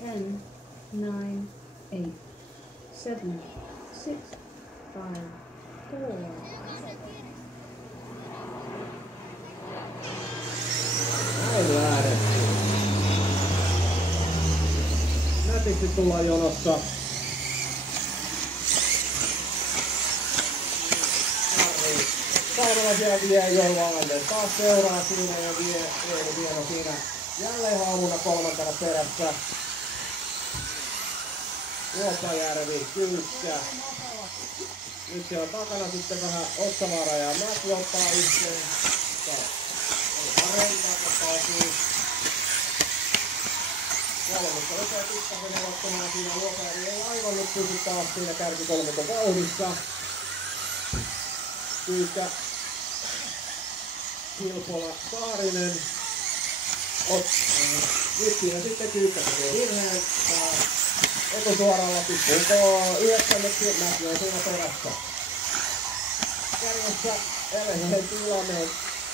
10, 9, 8, 7, 6, 5, 4. Näin lähdettiin. Nätisti tullaan jonossa. Salmela siellä vie jo Laanne. Taas seuraa siinä ja vie Eeli Vieno siinä jälleen haamuna kolmantena perässä. Luopajärvi, Kyykkä. Nyt siellä on takana sitten vähän Otsavaara ja Mäki ottaa yhteen. Renkaa tapautuu. Kolmesta rupeaa pikkasen aloittamaan siinä. Luopajärvi ei aivan nyt pysy taas siinä kärkikolmikon vauhdissa. Kyykkä, Hilpola, Saarinen. Nyt siinä sitten Kyykkä tekee virheen. Etusuoralla tippuu 9. Mäki on siinä perässä. Kärjessä edelleen tilanne on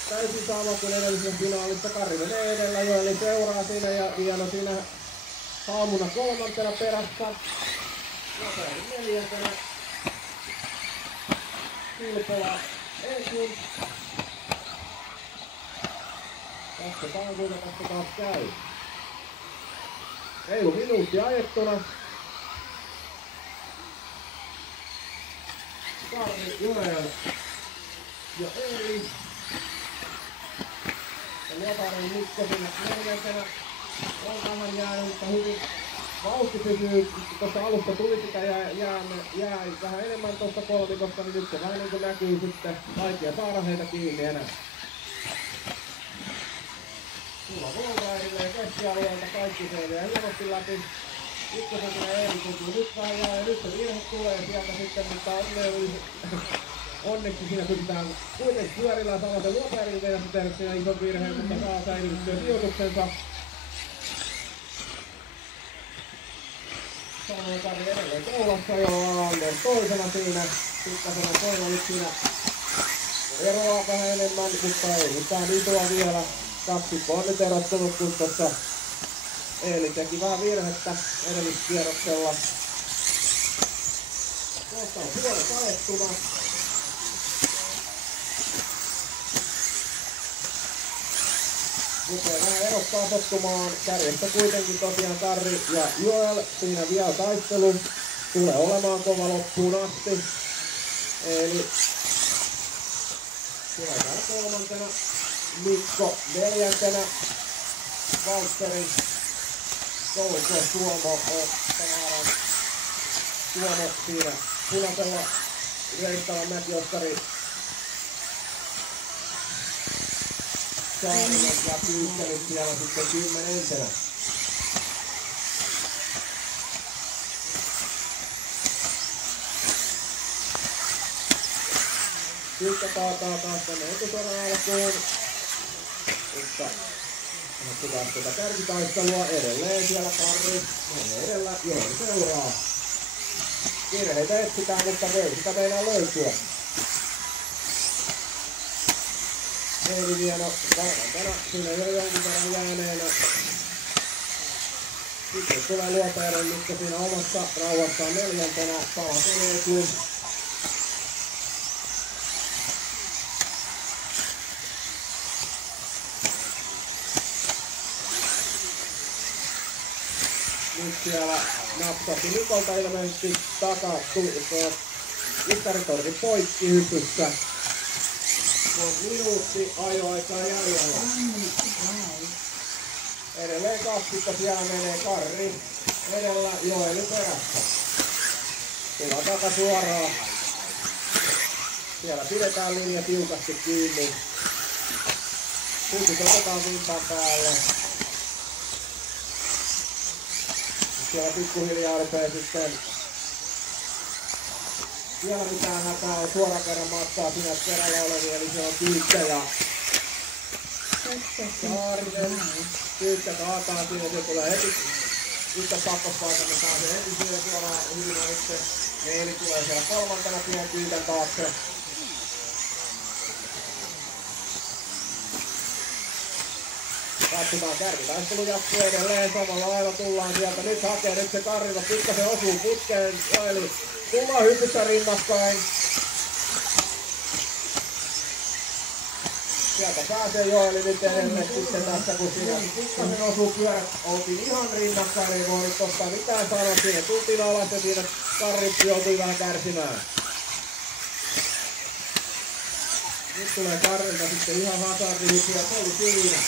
täysin sama kuin edellisen finaalissa. Kari menee edellä jo, eli seuraa siinä ja Vieno siinä haamuna kolmantena perässä. Nopeasti neljäntenä. Hilpola ensin. Katsotaan kuinka tästä taas käy. Reilu minuutti ajettuna. Karri, Joel ja Eeli. Ja Lotarin Mikko siinä neljäntenä. On vähän jäänyt, mutta hyvin vauhti pysyy. Tuossa alusta tuli sitä jäi vähän enemmän tuosta kolmikosta, niin nyt se vähän niin kuin näkyy sitten. Vaikea saada heitä kiinni enää. Sulla Volva edelleen keskialueelta kaikki selviää hienosti läpi. Ykkösen tulee Eeli tuntuu nyt vähän ja nyt se virhe tulee sieltä sitten, mutta onneksi siinä pystytään kuitenkin pyörillä samaten Luoperin tehdä tehnyt siinä ison virheen, mutta saa säilyttyä sijoituksensa. Samoin Kari edelleen keulassa jo Anders toisena siinä. Pikkasen on toinen nyt siinä eroaa vähän enemmän, mutta ei mitään isoa vielä. Kaksikko on nyt erottunut, kun tuossa Eeli teki vähän virhettä edelliskierroksella. Tuosta on puolet ajettuna. Rupeaa vähän erottaa sattumaan. Kärjestä kuitenkin tosiaan Karri ja Joel. Siinä vielä taistelu. Tulee olemaan kova loppuun asti. Eli tulee täällä kolmantena. Mikko neljäntenä. Valtteri. Koulikko Tuomo. Tuomo siinä punaisella reittävä Mäki-Oskari. Saarinen ja Kyykkänyt siellä sitten 10. Kyykkä taataa taas tänne etusuoran alkuun. Mutta katsotaan tuota kärkitaistelua edelleen siellä Karri. Edellä Joel seuraa. Virheitä etsitään, mutta voi sitä meinaa löytyä. Eeli Vieno kolmantena, siinä jo jonkun verran jääneenä. Sitten tulee Luopeinen, mitkä siinä omassa rauhassaan neljäntenä. Palaten etuun. Nyt siellä napsatti Mikolta ilmeisesti mittaritorni poikki hypyssä. On minuutti ajoaikaa jäljellä. Edelleen kaksikko siellä menee Karri. Edellä Joeli perässä. Tullaan takasuoraan. Siellä pidetään linja tiukasti kiinni. Pysyt otetaan vimpan päälle. Siellä pikkuhiljaa rupeaa sitten vielä mitään hätää on suoran kerran matkaa siinä perällä olevia, eli se on Kyykkä ja Saarinen. Kyykkä kaataa siinä, se tulee heti yhtä pakkospaikan, niin pääsee heti siinä suoraan hyvin sitten. Eeli tulee siellä kolmantena siihen Kyykän taakse. Katsotaan, kärkitaistelu jatkuu edelleen, samalla lailla tullaan sieltä. Nyt hakee, nyt se Karrila pikkasen osuu putkeen. Joeli Kuma hypyssä rinnakkain. Sieltä pääsee Joeli nyt edelle sitten tässä, kun siinä pikkasen osuu pyörät. Oltiin ihan rinnakkain, ei voinut ottaa mitään sanoa siihen. Tultiin alas ja siinä Karri joutui vähän kärsimään. Nyt tulee Karrilta sitten ihan hazardihyppy ja se oli siinä.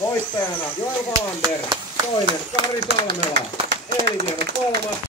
Voittajana Joel Valander, toinen Kari Salmela, Eelivieno kolmas.